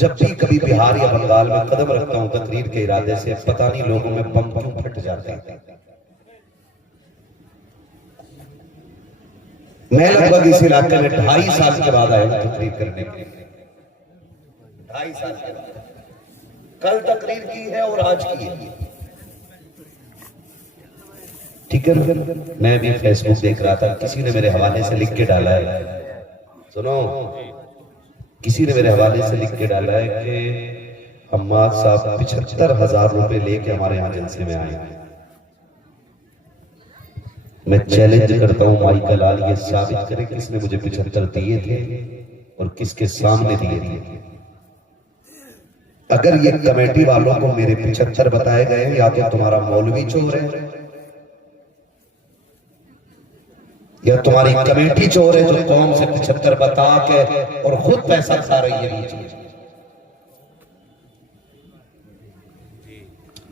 जब भी कभी बिहार या बंगाल में कदम रखता हूं तकरीर के इरादे से, पता नहीं लोगों में बम क्यों फट जाते हैं। मैं लगभग इस इलाके में 2.5 साल के बाद आया हूं तकरीर करने के लिए। 2.5 साल के बाद कल तकरीर की है और आज की है, ठीक है ना। मैं भी फेसबुक देख रहा था, किसी ने मेरे हवाले से लिख के डाला है, सुनो, किसी ने मेरे हवाले से लिख के डाला है कि हम्माद साहब 75,000 रुपए लेके हमारे यहाँ जलसे में आए। मैं चैलेंज करता हूं माइकल लाल, ये साबित करें किसने मुझे 75 दिए थे और किसके सामने दिए थे। अगर ये कमेटी वालों को मेरे 75 बताए गए, या तो तुम्हारा मौलवी चोर है या तुम्हारी कमेटी चोर है जो कौम से 75 बता के और खुद पैसा खा रही है बीच में।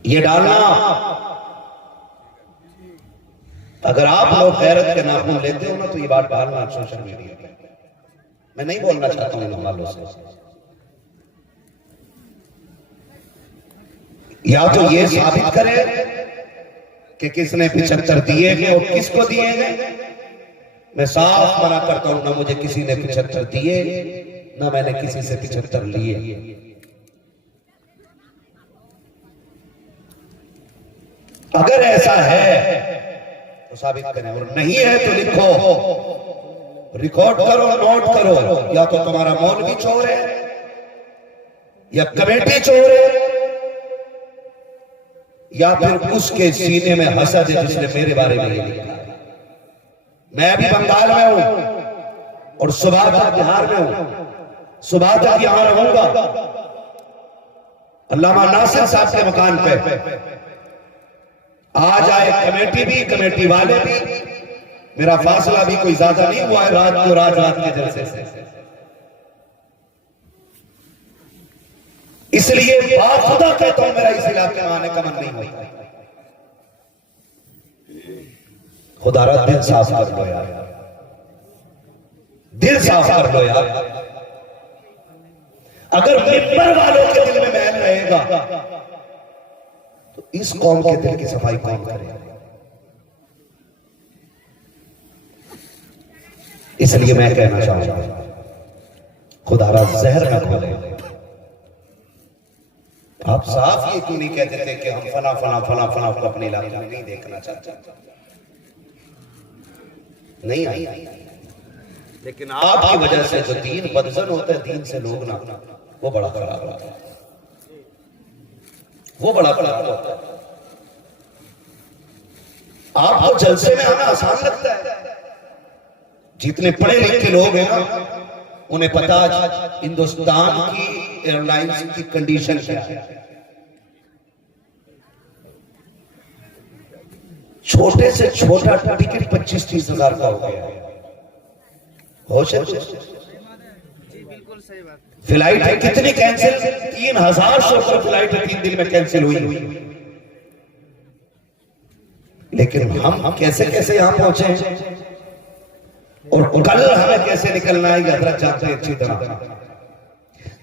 ये डालना, अगर आप लोग गैरत के नाखून लेते हो ना तो ये बात डालना सोशल मीडिया पे। मैं नहीं बोलना चाहता हूं इन हवालों से, या तो ये साबित करे कि किसने 75 दिए गए और किसको दिए गए। मैं साफ मना करता हूं, ना मुझे किसी ने 75 दिए, ना मैंने किसी से 75 लिए। अगर ऐसा है तो साबित करें, और नहीं है तो लिखो, रिकॉर्ड करो, नोट करो। या तो तुम्हारा मौलवी चोर है या कमेटी चोर है, या फिर उसके सीने में हसद है जिसने मेरे बारे में ये लिखा है। मैं भी बंगाल में हूं और सुबह तक बिहार में हूं, सुबह तक यहां रहूंगा। अल्लामा नासिर साहब के मकान पे आज आए कमेटी भी, कमेटी वाले भी। मेरा फासला भी कोई ज्यादा नहीं हुआ है रात को रात के जलसे से। इसलिए खुदा कहता हूं, मेरा इस इलाके में आने का मन नहीं होता। खुदारा दिल साफ कर लो यार, दिल साफ कर लो यार। अगर मिंबर वालों के दिल में मैल रहेगा तो इस कौम के दिल की सफाई कौन करेगा। इसलिए मैं कहना चाहूंगा, खुदारा जहर न खोले। आप साफ ये क्यों नहीं कहते थे कि हम फला फला फला फला को अपने इलाके में नहीं देखना चाहते। नहीं आई, लेकिन आपकी वजह से जो दीन बदजन होता है, दीन से लोग ना, वो बड़ा खराब होता है, वो बड़ा खराब होता है। आपको जलसे में आना आसान लगता है, जितने पढ़े लिखे लोग हैं ना उन्हें पता आज हिंदुस्तान की एयरलाइंस की कंडीशन क्या है। छोटे से छोटा टिकट 25-30 हजार का हो गया। होश है? फ्लाइट कितनी कैंसिल, 3000 से ऊपर फ्लाइट 3 दिन में कैंसिल हुई। लेकिन हम कैसे कैसे यहां पहुंचे और कल हमें कैसे निकलना है, हजरत जानते हैं अच्छी तरह।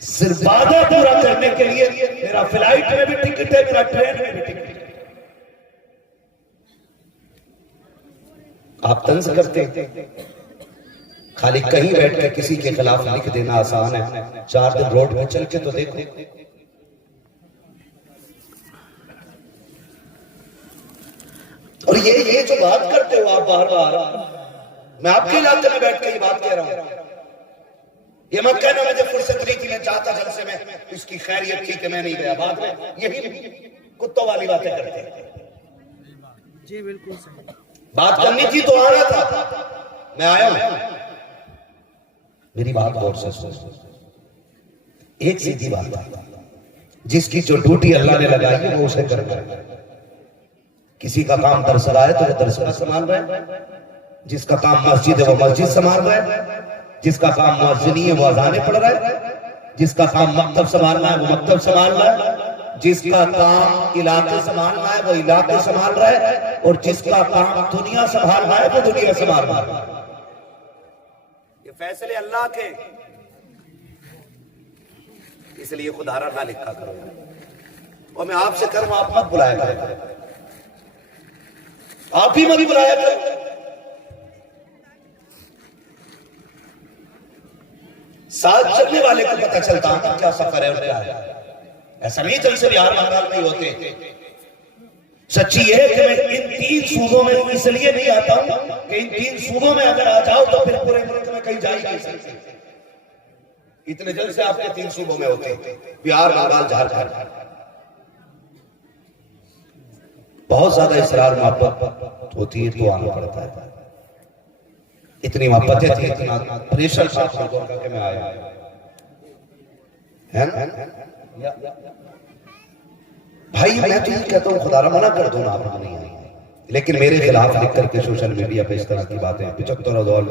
सिर्फ वादा पूरा करने के लिए मेरा फ्लाइट में भी टिकट है, मेरा ट्रेन में भी टिकट है। आप तंज करते हैं, खाली कहीं बैठ के किसी के खिलाफ लिख देना आसान है। 4 दिन रोड में चल के तो देखो। और ये जो बात करते हो आप बार बार, मैं आपके इलाके में बैठ के ये बात कह रहा हूं। ये मत कहना मुझे फुर्सत नहीं थी, मैं चाहता जलसे में इसकी खैरियत थी कि मैं नहीं गया। बाद में यही कुत्तों वाली बातें करते हैं। जी बिल्कुल सही बात करनी थी तो आना था, मैं आया हूं। मेरी बात गौर से सुनो, एक सीधी बात है, जिसकी जो ड्यूटी अल्लाह ने लगाई है वो उसे करना है। किसी का काम दरसगाह है तो वो दरसगाह संभाल रहा है, जिसका काम मस्जिद है वो मस्जिद संभाल रहा है, जिसका काम मुअज्जिनी है वो अज़ानें पढ़ रहा है, जिसका काम मकतब संभालना है वो मकतब संभाल रहा है, जिसका काम इलाके संभालना है वो इलाके संभाल रहा है, और जिसका काम दुनिया संभालना है वो दुनिया संभाल रहा है। ये फैसले अल्लाह के, इसलिए खुदारा ना लिखा करो। और मैं आपसे करूं, आप मत बुलाया करो, आप ही मत बुलाया करो। साथ चलने वाले को पता चलता है क्या सफर है और क्या है। ऐसा नहीं जल से बिहार बंगाल में होते। सच्ची है कि मैं इन 3 सूबों में इसलिए नहीं आता हूं कि इन 3 सूबों में अगर आ जाओ तो फिर पूरे मुल्क में कहीं जा ही नहीं सकते। इतने जल्द से आपके 3 सूबों में होते, बिहार, बंगाल, झारखंड। बहुत ज्यादा इसरार मोहब्बत होती है तो आना पड़ता है। इतनी मोहब्बतें थी, इतना प्रेशर था लोगों का कि मैं आया है ना। भाई मैं तो ये कहता हूँ खुदारा मना कर दो ना, आप नहीं आए, लेकिन मेरे खिलाफ लिख करके सोशल मीडिया पे इस तरह की बातें 75,000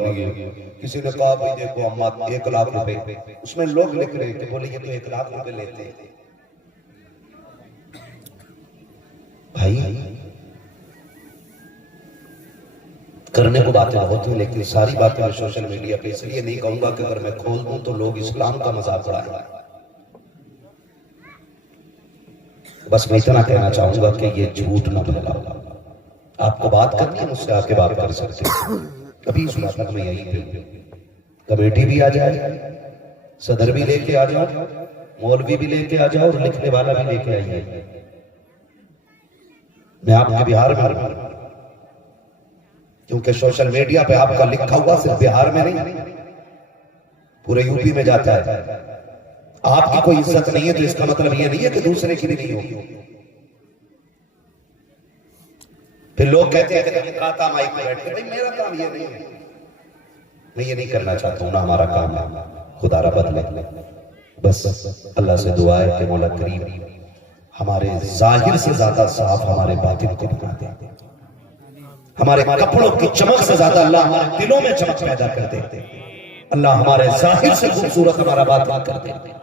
किसी ने कहा भाई देखो अम्मा 1 लाख रुपए, उसमें लोग लिख रहे थे, बोले ये तो 1 लाख रुपए लेते हैं। भाई करने को बातें बहुत हैं, लेकिन सारी बातें मैं सोशल मीडिया पे इसलिए नहीं कहूंगा कि अगर मैं खोल दूं तो लोग इस्लाम का मजाक उड़ाएंगे। बस मैं इतना कहना चाहूंगा कि ये झूठ ना फैलाओ। आपको बात करनी है मुझसे आके बात कर सकते हैं। अभी इस नाटक में यही पे कमेटी भी आ जाए, सदर भी लेके आ जाओ, मौलवी भी लेके आ जाओ और लिखने वाला भी लेके आइए। मैं आपके बिहार में, क्योंकि सोशल मीडिया पे आपका लिखा हुआ सिर्फ बिहार में नहीं पूरे यूपी में जाता है। आपकी कोई इज्जत नहीं है तो इसका मतलब ये नहीं है कि दूसरे की भी नहीं होगी। फिर लोग कहते हैं माइक पे बैठ के, भाई मेरा काम ये नहीं है, मैं ये नहीं करना चाहता हूं ना, हमारा काम है खुदारा बदले। बस अल्लाह से दुआ है कि मौला करीम हमारे जाहिर से ज्यादा साफ हमारे बातिन को बना दे। हमारे कपड़ों की चमक से ज्यादा अल्लाह हमारे दिलों में चमक पैदा कर देते। अल्लाह हमारे जाहिर से खूबसूरत हमारा बातिन कर देते।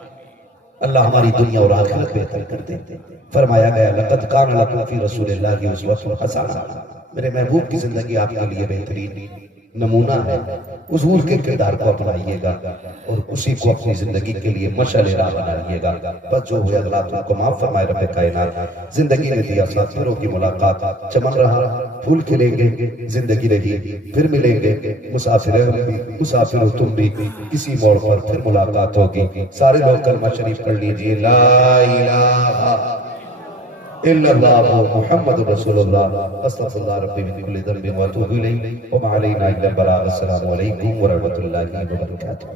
अल्लाह हमारी दुनिया और आखिरत बेहतर कर देते। फरमाया गया लक़द कान लकुम फी रसूलिल्लाहि उस्वतुन हसना, मेरे महबूब की जिंदगी आपके लिए बेहतरीन नमूना है। हुजूर के किरदार को अपनाइएगा और उसी को अपनी जिंदगी के लिए मशाल राह बनाइएगा। बस जो हुए अल्लाह तुमको माफ फरमाए रब्बे कायनात। जिंदगी में दिया साथियों की मुलाकात, चमन रहा फूल खिलेंगे, जिंदगी रही फिर मिलेंगे, मुसाफिर हम भी मुसाफिर हो तुम भी, किसी मोड़ पर फिर मुलाकात होगी। सारे लोग कलमा शरीफ पढ़ लीजिए, ला इलाहा इल्लल्लाह मुहम्मदुर रसूलुल्लाह अस्तगफिरुल्लाह रब्बी मिन कुल्ली ज़ंबिन व अतूबु इलैहि व मा अलैना इल्ला अल बलाग। अस्सलामु अलैकुम व रहमतुल्लाहि व बरकातुहू।